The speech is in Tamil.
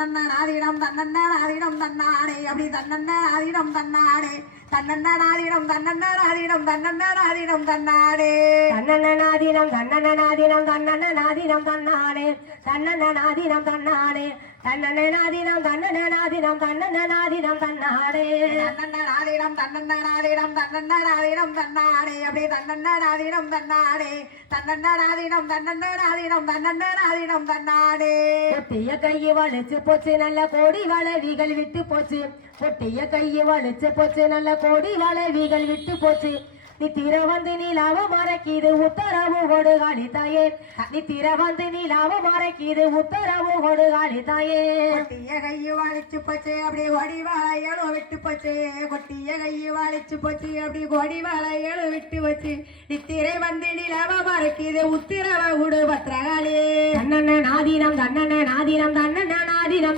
நாதினம் தன்னன்னாதினம் தன்னானே அப்படி தன்னன்னாதினம் தன்னானே தன்னன்னாதினம் தன்னன்னாதினம் தன்னன்னாதினம் தன்னானே தன்னன்னாதினம் தன்னன்னாதினம் தன்னன்னாதினம் தன்னானே தன்னன்னாதினம் தன்னானே தன்னன்னாதினம் தன்னன்னாதினம் தன்னன்னாதினம் தன்னானே தன்னன்னாதினம் தன்னன்னாதினம் தன்னன்னாதினம் தன்னானே அப்படி தன்னன்னாதினம் தன்னானே தன்னன்னாதினம் தன்னன்னாதினம் தன்னன்னாதினம் தன்னானே பொட்டிய கையை வளைச்சு போச்சு நல்ல கோடி வளைவிகள் விட்டு போச்சு பொட்டிய கையை வளைச்சு போச்சு நல்ல கோடி வளைவிகள் விட்டு போச்சு நித்திர வந்து நிலாவ மறைக்கிது உத்தரவு கொடுகாளி தாயே நித்திர வந்து நிலாவ மறைக்கிது உத்தரவு கொடுகாளி தாயே கொட்டிய கையை வளைச்சு போச்சு அப்படி கொடி வாழையளோ விட்டு போச்சு கொட்டிய கையை வளைச்சு போச்சு அப்படி கொடி வாழையளோ விட்டு வச்சு நித்திரை வந்து நிலாவ மறைக்கிது உத்தரவு கொடு பத்திரகாளி தன்னண்ண நாதினம் தன்னண்ண நாதினம் தன்னண்ண நாதினம்